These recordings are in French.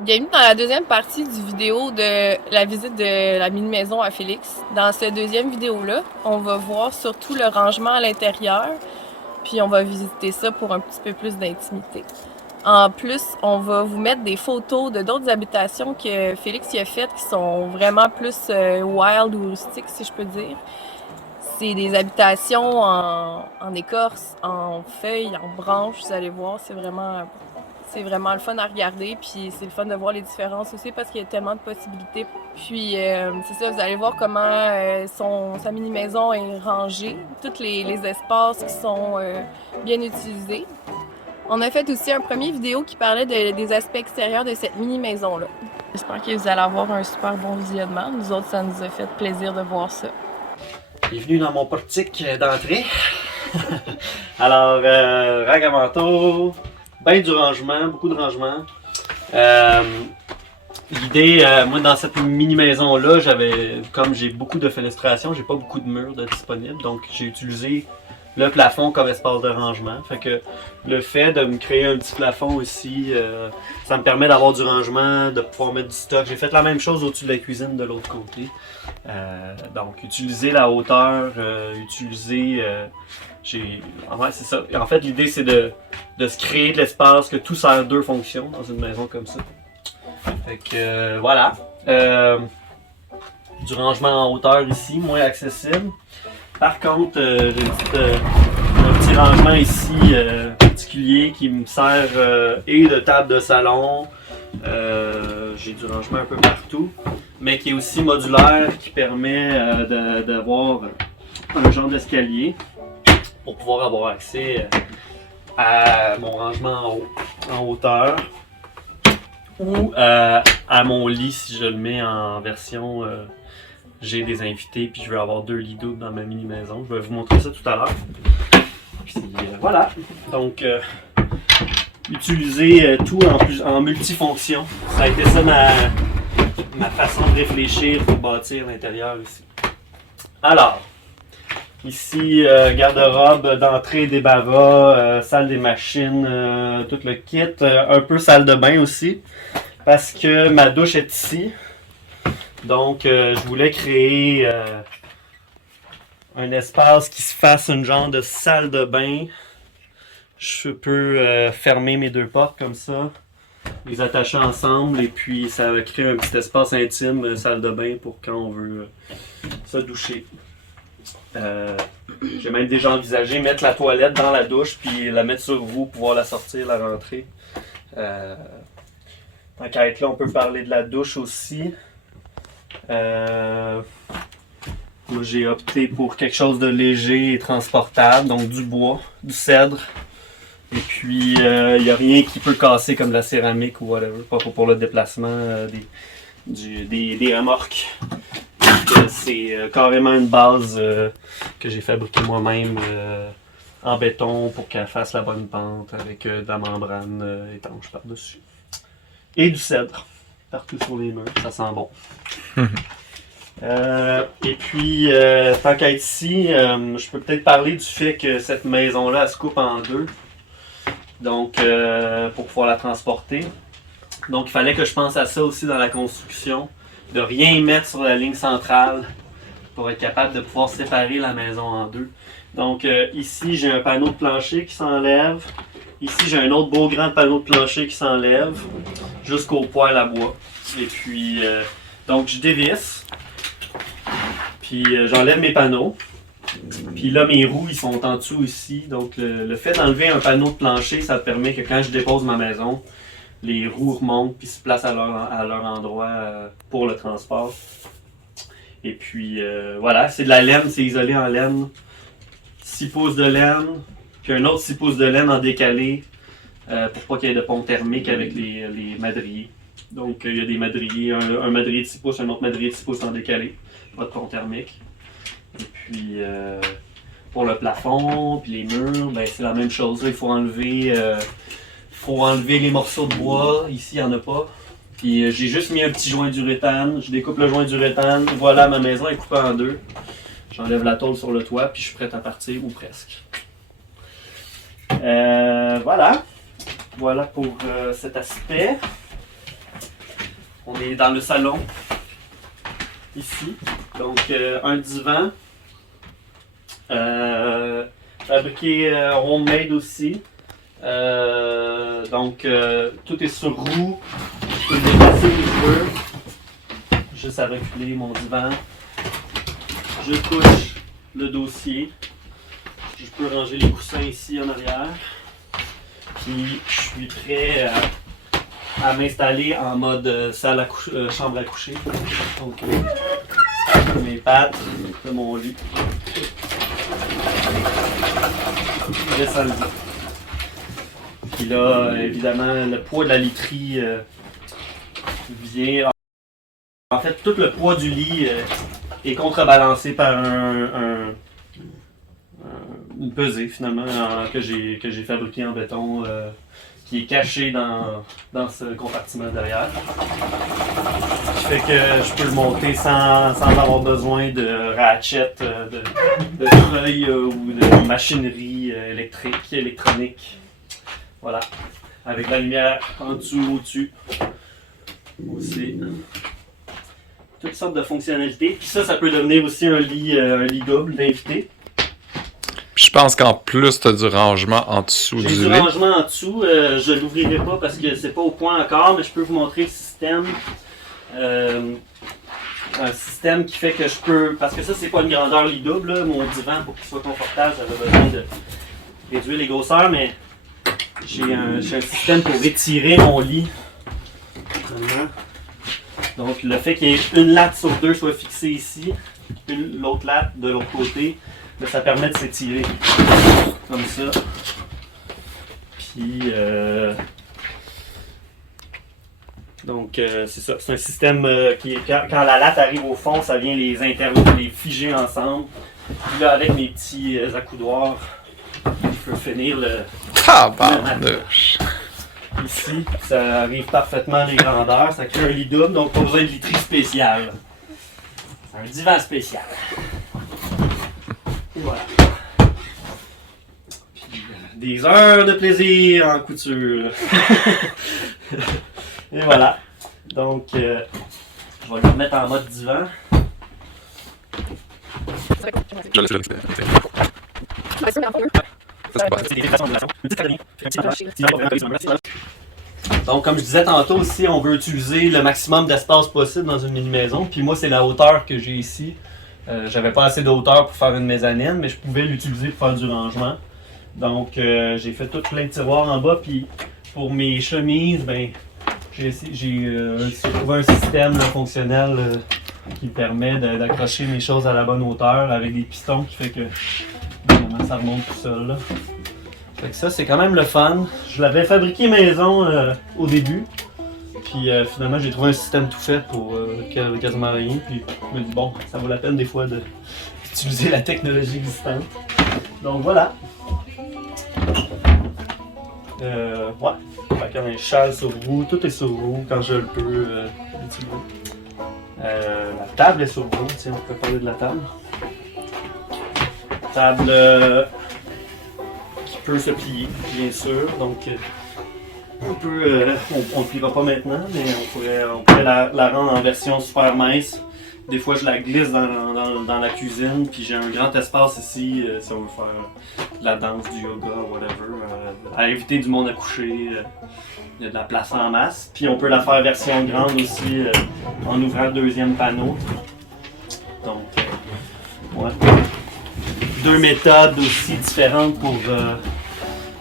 Bienvenue dans la deuxième partie du vidéo de la visite de la mini-maison à Félix. Dans cette deuxième vidéo-là, on va voir surtout le rangement à l'intérieur, puis on va visiter ça pour un petit peu plus d'intimité. En plus, on va vous mettre des photos de d'autres habitations que Félix y a faites qui sont vraiment plus wild ou rustiques, si je peux dire. C'est des habitations en écorce, en feuilles, en branches, vous allez voir, c'est vraiment le fun à regarder, puis c'est le fun de voir les différences aussi parce qu'il y a tellement de possibilités. Puis c'est ça, vous allez voir comment sa mini-maison est rangée, tous les espaces qui sont bien utilisés. On a fait aussi un premier vidéo qui parlait des aspects extérieurs de cette mini-maison-là. J'espère que vous allez avoir un super bon visionnement. Nous autres, ça nous a fait plaisir de voir ça. Bienvenue dans mon portique d'entrée. Alors, ragamanto, ben du rangement, beaucoup de rangement. L'idée, moi dans cette mini-maison-là, comme j'ai beaucoup de fenestration, j'ai pas beaucoup de murs de disponibles, donc j'ai utilisé le plafond comme espace de rangement. Fait que le fait de me créer un petit plafond aussi, ça me permet d'avoir du rangement, de pouvoir mettre du stock. J'ai fait la même chose au-dessus de la cuisine de l'autre côté. Donc, utiliser la hauteur, ouais, c'est ça. En fait, l'idée, c'est de se créer de l'espace, que tout sert deux fonctions dans une maison comme ça. Fait que, voilà. Du rangement en hauteur ici, moins accessible. Par contre, j'ai un petit rangement ici particulier qui me sert et de table de salon. J'ai du rangement un peu partout, mais qui est aussi modulaire, qui permet d'avoir un genre d'escalier pour pouvoir avoir accès à mon rangement en hauteur ou à mon lit si je le mets en version j'ai des invités puis je veux avoir 2 lits doubles dans ma mini-maison. Je vais vous montrer ça tout à l'heure. Puis voilà. Donc utiliser tout en multifonction. Ça a été ça ma façon de réfléchir pour bâtir l'intérieur ici. Alors, ici, garde-robe d'entrée, débarras, salle des machines, tout le kit. Un peu salle de bain aussi, parce que ma douche est ici. Donc, je voulais créer un espace qui se fasse une genre de salle de bain. Je peux fermer mes deux portes comme ça, les attacher ensemble et puis ça va créer un petit espace intime, salle de bain pour quand on veut se doucher. J'ai même déjà envisagé mettre la toilette dans la douche puis la mettre sur vous, pouvoir la sortir, la rentrer. Tant qu'à être là, on peut parler de la douche aussi. Moi, j'ai opté pour quelque chose de léger et transportable, donc du bois, du cèdre. Et puis, il n'y a rien qui peut casser comme la céramique ou whatever, pas pour le déplacement des remorques. C'est carrément une base que j'ai fabriquée moi-même en béton pour qu'elle fasse la bonne pente avec de la membrane étanche par-dessus. Et du cèdre partout sur les murs, ça sent bon. Et puis, tant qu'à être ici, je peux peut-être parler du fait que cette maison-là, elle se coupe en deux. Donc, pour pouvoir la transporter. Donc, il fallait que je pense à ça aussi dans la construction. De rien mettre sur la ligne centrale pour être capable de pouvoir séparer la maison en deux. Donc, ici, j'ai un panneau de plancher qui s'enlève. Ici, j'ai un autre beau grand panneau de plancher qui s'enlève jusqu'au poêle à bois. Et puis, donc, je dévisse. Puis, j'enlève mes panneaux. Puis là, mes roues, ils sont en dessous ici. Donc, le fait d'enlever un panneau de plancher, ça permet que quand je dépose ma maison, les roues remontent puis se placent à leur endroit pour le transport. Et puis, voilà, c'est de la laine, c'est isolé en laine. 6 pouces de laine, puis un autre 6 pouces de laine en décalé pour pas qu'il y ait de pont thermique avec les madriers. Donc, il y a des madriers, un madrier de 6 pouces, un autre madrier de 6 pouces en décalé. Pas de pont thermique. Et puis, pour le plafond, puis les murs, ben, c'est la même chose. Là, il faut enlever les morceaux de bois. Ici, il n'y en a pas. Puis, j'ai juste mis un petit joint d'uréthane. Je découpe le joint d'uréthane. Voilà, ma maison est coupée en deux. J'enlève la tôle sur le toit, puis je suis prêt à partir, ou presque. Voilà. Voilà pour cet aspect. On est dans le salon, ici. Donc, un divan. Fabriqué homemade aussi. Donc, tout est sur roue. Je peux le déplacer où je veux. Juste à reculer mon divan. Je couche le dossier. Je peux ranger les coussins ici en arrière. Puis, je suis prêt à m'installer en mode salle à chambre à coucher. Donc, mes pattes de mon lit. Je descends le lit. Puis là, évidemment, le poids de la literie vient. En fait, tout le poids du lit est contrebalancé par une pesée finalement que j'ai fabriqué en béton qui est caché dans ce compartiment derrière. Ce qui fait que je peux le monter sans avoir besoin de ratchet, de treuil ou de machinerie électronique. Voilà. Avec la lumière en dessous, au-dessus. Aussi. Toutes sortes de fonctionnalités. Puis ça peut devenir aussi un lit double d'invité. Je pense qu'en plus, tu as du rangement en dessous du lit. J'ai du rangement en dessous. Je ne l'ouvrirai pas parce que c'est pas au point encore, mais je peux vous montrer le système. Un système qui fait que je peux... Parce que ça, c'est pas une grandeur lit double. Là. Mon divan, pour qu'il soit confortable, j'avais besoin de réduire les grosseurs, mais j'ai un système pour étirer mon lit. Donc, le fait qu'il y ait une latte sur deux soit fixée ici, l'autre latte de l'autre côté, là, ça permet de s'étirer comme ça. Puis, donc, c'est ça. C'est un système qui, quand la latte arrive au fond, ça vient les figer ensemble. Puis là, avec mes petits accoudoirs, je peux finir le Tabarnouche! Ici, ça arrive parfaitement les grandeurs, ça crée un lit double, donc pas besoin de literie spéciale. C'est un divan spécial. Et voilà. Puis, des heures de plaisir en couture. Et voilà. Donc, je vais le remettre en mode divan. Je laisse Donc, comme je disais tantôt aussi, on veut utiliser le maximum d'espace possible dans une mini-maison. Puis moi, c'est la hauteur que j'ai ici. J'avais pas assez de hauteur pour faire une mezzanine, mais je pouvais l'utiliser pour faire du rangement. Donc, j'ai fait tout plein de tiroirs en bas. Puis pour mes chemises, ben, j'ai trouvé un système fonctionnel qui permet d'accrocher mes choses à la bonne hauteur avec des pistons qui fait que évidemment, ça remonte tout seul. Là. Fait que ça, c'est quand même le fun. Je l'avais fabriqué maison au début. Puis finalement, j'ai trouvé un système tout fait pour quasiment rien. Puis je me dis, bon, ça vaut la peine des fois d'utiliser la technologie existante. Donc voilà. Ouais. Fait qu'il y a un châle sur roue, tout est sur roue quand je le peux l'utiliser. La table est sur roue, tiens, on peut parler de la table. Table qui peut se plier, bien sûr. Donc, on ne pliera pas maintenant, mais on pourrait la rendre en version super mince. Des fois, je la glisse dans la cuisine, puis j'ai un grand espace ici si on veut faire de la danse, du yoga, whatever. À inviter du monde à coucher, il y a de la place en masse. Puis on peut la faire version grande aussi en ouvrant le deuxième panneau. Donc, ouais. Deux méthodes aussi différentes pour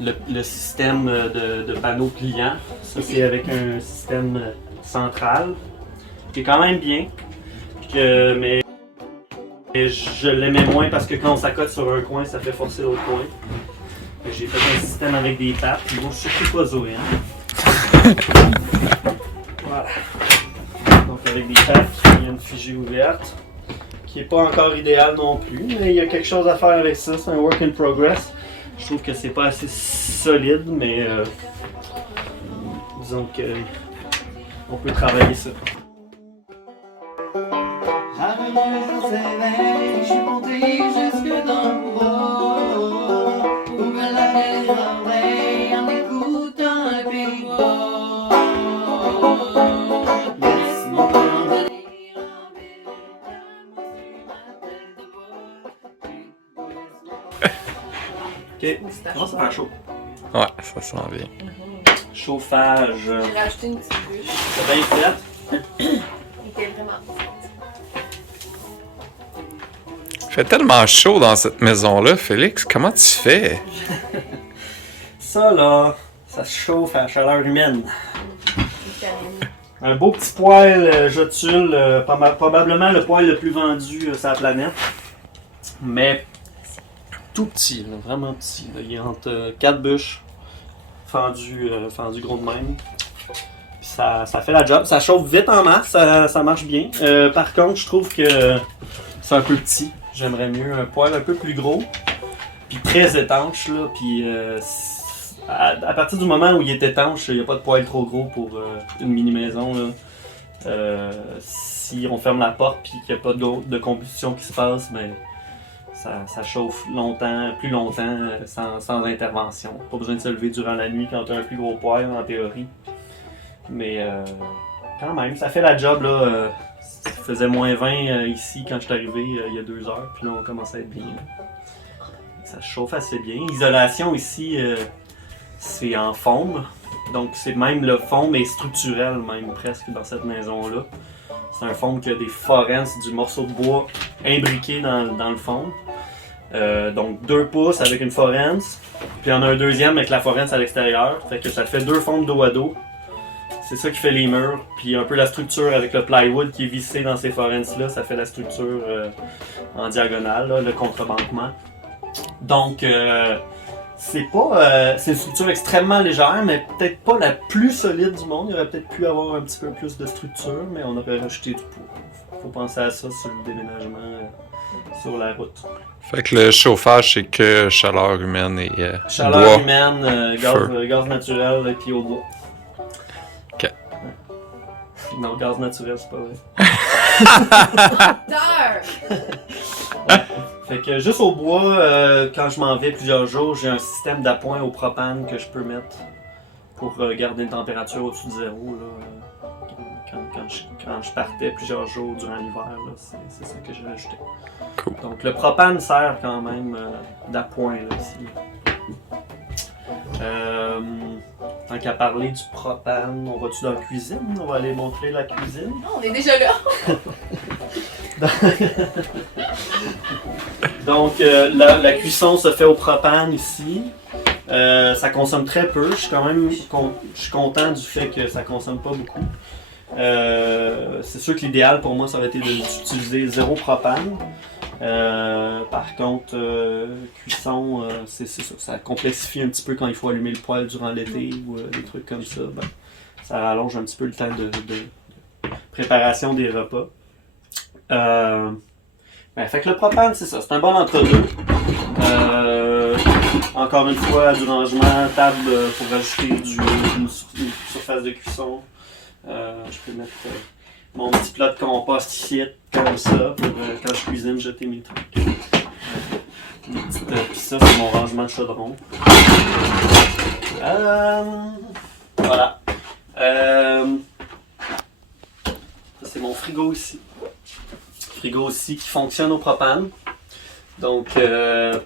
le système de panneaux pliants. Ça, c'est avec un système central qui est quand même bien. Mais je l'aimais moins parce que quand on s'accote sur un coin, ça fait forcer l'autre coin. J'ai fait un système avec des tapes. Ils vont surtout pas Zoé, hein? Voilà. Donc avec des tapes, il y a une figée ouverte qui n'est pas encore idéale non plus, mais il y a quelque chose à faire avec ça. C'est un work in progress. Je trouve que c'est pas assez solide, mais disons que on peut travailler ça. Je suis monté jusque dans le bois, où me la belle oreille en écoutant un big ball. Ok, commence à faire chaud. Ouais, ça sent bien. Chauffage. J'ai rajouté une petite bûche. C'est bien fait. Il était vraiment Il fait tellement chaud dans cette maison-là, Félix. Comment tu fais? Ça là, ça se chauffe à chaleur humaine. italienne. Un beau petit poêle Jotule, probablement le poêle le plus vendu sur la planète. Mais tout petit, là, vraiment petit. Là. Il est entre 4 bûches, fendu gros de même. Puis ça fait la job. Ça chauffe vite en masse, ça marche bien. Par contre, je trouve que c'est un peu petit. J'aimerais mieux un poêle un peu plus gros. Puis très étanche. Là, puis à partir du moment où il est étanche, il n'y a pas de poêle trop gros pour une mini-maison. Là. Si on ferme la porte et qu'il n'y a pas de combustion qui se passe, ben, ça chauffe plus longtemps sans intervention. Pas besoin de se lever durant la nuit quand tu as un plus gros poêle en théorie. Mais quand même, ça fait la job. Là, ça faisait moins 20 ici quand je suis arrivé il y a 2 heures. Puis là, on commence à être bien. Ça chauffe assez bien. L'isolation ici, c'est en foam. Donc c'est même le foam est structurel même presque dans cette maison-là. C'est un foam qui a des forens, du morceau de bois imbriqué dans le foam. Donc 2 pouces avec une forens. Puis on a un deuxième avec la forens à l'extérieur. Fait que ça fait 2 foams dos à dos. C'est ça qui fait les murs. Puis un peu la structure avec le plywood qui est vissé dans ces forens-là. Ça fait la structure en diagonale, là, le contrebanquement. Donc c'est une structure extrêmement légère, mais peut-être pas la plus solide du monde. Il aurait peut-être pu avoir un petit peu plus de structure, mais on aurait rajouté du poids. Faut penser à ça sur le déménagement sur la route. Fait que le chauffage, c'est que chaleur humaine et Chaleur bois. humaine, gaz naturel et puis au bois. Ok. Non, gaz naturel, c'est pas vrai. Menteur! Fait que juste au bois, quand je m'en vais plusieurs jours, j'ai un système d'appoint au propane que je peux mettre pour garder une température au-dessus de zéro. Là, quand je partais plusieurs jours durant l'hiver, là, c'est ça que j'ai rajouté. Cool. Donc le propane sert quand même d'appoint là, ici. Tant qu'à parler du propane, on va-tu dans la cuisine? On va aller montrer la cuisine. Non, on est déjà là. Donc la cuisson se fait au propane ici. Ça consomme très peu. Je suis content du fait que ça consomme pas beaucoup. C'est sûr que l'idéal pour moi ça aurait été d'utiliser 0 propane. Par contre, cuisson, c'est ça. Ça complexifie un petit peu quand il faut allumer le poêle durant l'été ou des trucs comme ça. Ben, ça rallonge un petit peu le temps de préparation des repas. Fait que le propane, c'est ça. C'est un bon entre-deux. Encore une fois, du rangement, table pour ajouter une surface de cuisson. Je peux mettre mon petit plat de compost ici, comme ça, pour quand je cuisine, jeter mes trucs. Puis ça, c'est mon rangement de chaudron. Voilà. Ça, c'est mon frigo ici. Frigo aussi qui fonctionne au propane. Donc,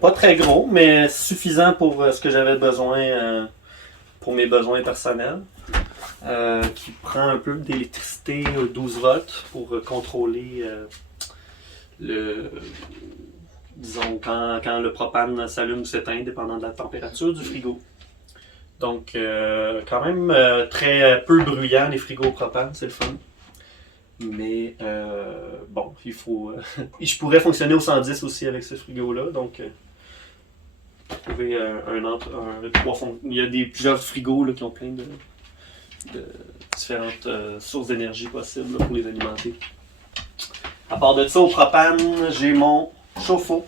pas très gros, mais suffisant pour ce que j'avais besoin pour mes besoins personnels. Qui prend un peu d'électricité 12 volts pour contrôler disons, quand le propane s'allume ou s'éteint, dépendant de la température du frigo. Donc, quand même très peu bruyant les frigos au propane, c'est le fun. Mais bon, il faut. Je pourrais fonctionner au 110 aussi avec ce frigo-là, donc trouver il y a plusieurs frigos là, qui ont plein de différentes sources d'énergie possibles là, pour les alimenter. À part de ça, au propane, j'ai mon chauffe-eau.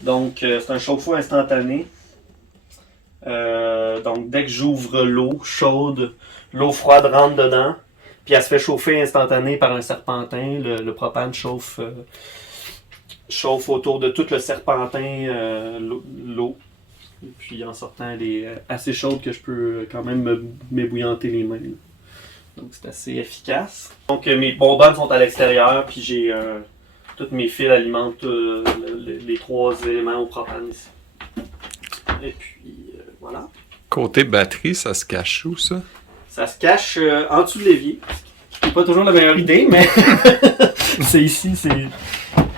Donc, c'est un chauffe-eau instantané. Donc, dès que j'ouvre l'eau chaude, l'eau froide rentre dedans. Puis elle se fait chauffer instantané par un serpentin. Le propane chauffe autour de tout le serpentin l'eau. Et puis en sortant, elle est assez chaude que je peux quand même m'ébouillanter les mains. Donc c'est assez efficace. Donc mes bonbonnes sont à l'extérieur. Puis j'ai tous mes fils alimentent les 3 éléments au propane ici. Et puis, voilà. Côté batterie, ça se cache où, ça? Ça se cache en dessous de l'évier. C'est pas toujours la meilleure idée, mais c'est ici, c'est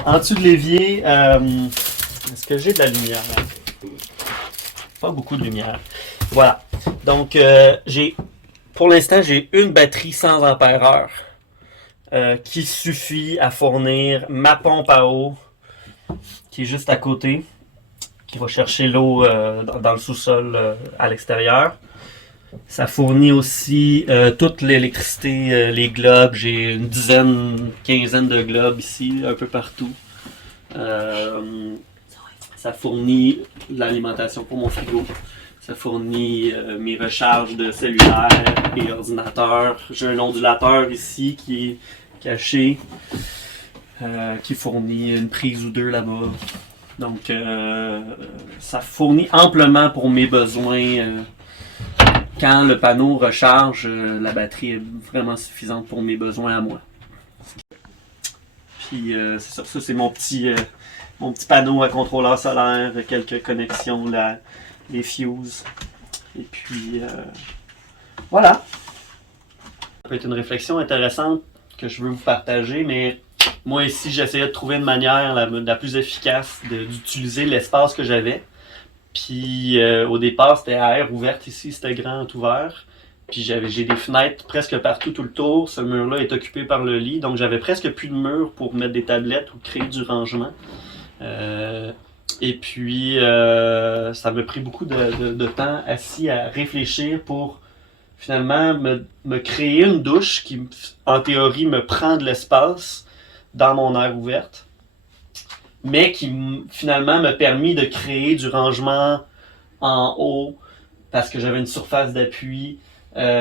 en dessous de l'évier. Est-ce que j'ai de la lumière? Pas beaucoup de lumière. Voilà. Donc, pour l'instant, j'ai une batterie 100 ampères-heure qui suffit à fournir ma pompe à eau qui est juste à côté, qui va chercher l'eau dans le sous-sol à l'extérieur. Ça fournit aussi toute l'électricité, les globes. J'ai une quinzaine de globes ici, un peu partout. Ça fournit l'alimentation pour mon frigo. Ça fournit mes recharges de cellulaire et ordinateur. J'ai un ondulateur ici qui est caché, qui fournit une prise ou deux là-bas. Donc, ça fournit amplement pour mes besoins. Quand le panneau recharge, la batterie est vraiment suffisante pour mes besoins à moi. Puis, c'est ça, c'est mon petit panneau à contrôleur solaire, quelques connexions, les fuses. Et puis, voilà. Ça peut être une réflexion intéressante que je veux vous partager, mais moi ici, j'essayais de trouver une manière la plus efficace d'utiliser l'espace que j'avais. Puis au départ, c'était à air ouverte ici, c'était grand ouvert. Puis j'ai des fenêtres presque partout tout le tour. Ce mur-là est occupé par le lit, donc j'avais presque plus de mur pour mettre des tablettes ou créer du rangement. Et puis ça m'a pris beaucoup de temps assis à réfléchir pour finalement me créer une douche qui, en théorie, me prend de l'espace dans mon aire ouverte, mais qui finalement m'a permis de créer du rangement en haut parce que j'avais une surface d'appui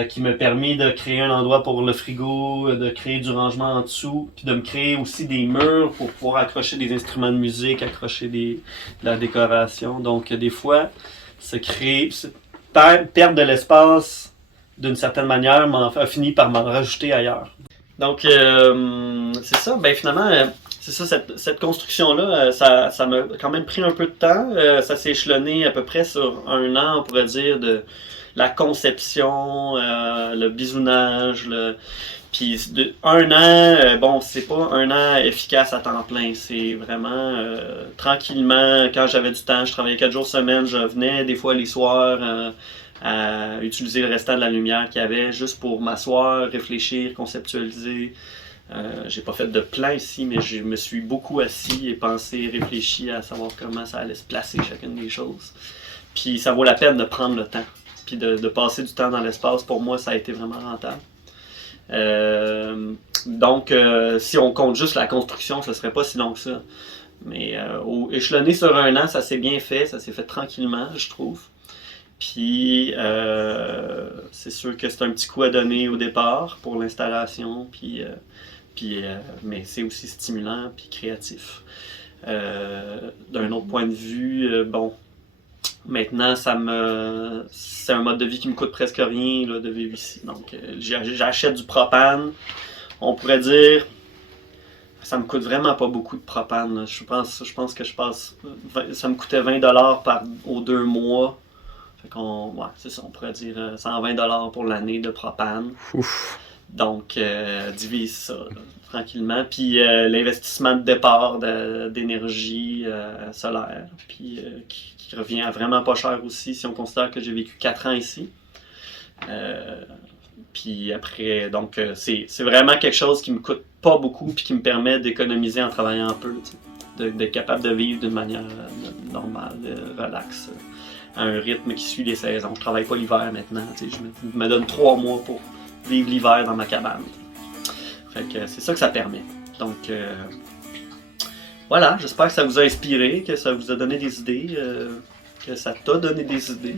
qui m'a permis de créer un endroit pour le frigo, de créer du rangement en dessous, puis de me créer aussi des murs pour pouvoir accrocher des instruments de musique, accrocher de la décoration. Donc des fois, perdre de l'espace d'une certaine manière a fini par m'en rajouter ailleurs. Donc c'est ça, ben finalement... C'est ça, cette construction-là, ça m'a quand même pris un peu de temps. Ça s'est échelonné à peu près sur 1 an, on pourrait dire, de la conception, le bisounage. Puis 1 an, bon, c'est pas 1 an efficace à temps plein. C'est vraiment tranquillement, quand j'avais du temps, je travaillais 4 jours semaine, je venais des fois les soirs à utiliser le restant de la lumière qu'il y avait juste pour m'asseoir, réfléchir, conceptualiser. J'ai pas fait de plan ici, mais je me suis beaucoup assis et pensé, réfléchi à savoir comment ça allait se placer chacune des choses. Puis ça vaut la peine de prendre le temps. Puis de passer du temps dans l'espace, pour moi, ça a été vraiment rentable. Donc, si on compte juste la construction, ce serait pas si long que ça. Mais échelonné sur 1 an, ça s'est bien fait, ça s'est fait tranquillement, je trouve. Puis, c'est sûr que c'est un petit coup à donner au départ pour l'installation, mais c'est aussi stimulant puis créatif. D'un autre point de vue, bon, maintenant c'est un mode de vie qui me coûte presque rien là, de vivre ici. Donc, j'achète du propane. On pourrait dire, ça me coûte vraiment pas beaucoup de propane. Là. Je pense que ça me coûtait 20$ aux 2 mois. Fait ouais, c'est ça, on pourrait dire 120$ pour l'année de propane. Ouf. Donc, divise ça là, tranquillement. Puis l'investissement de départ d'énergie solaire, puis qui revient à vraiment pas cher aussi si on considère que j'ai vécu 4 ans ici. Puis après, donc c'est vraiment quelque chose qui me coûte pas beaucoup puis qui me permet d'économiser en travaillant un peu, d'être capable de vivre d'une manière normale, relax, à un rythme qui suit les saisons. Je travaille pas l'hiver maintenant, je me donne 3 mois pour vivre l'hiver dans ma cabane. Fait que c'est ça que ça permet. Donc voilà, j'espère que ça vous a inspiré, que ça vous a donné des idées, que ça t'a donné des idées.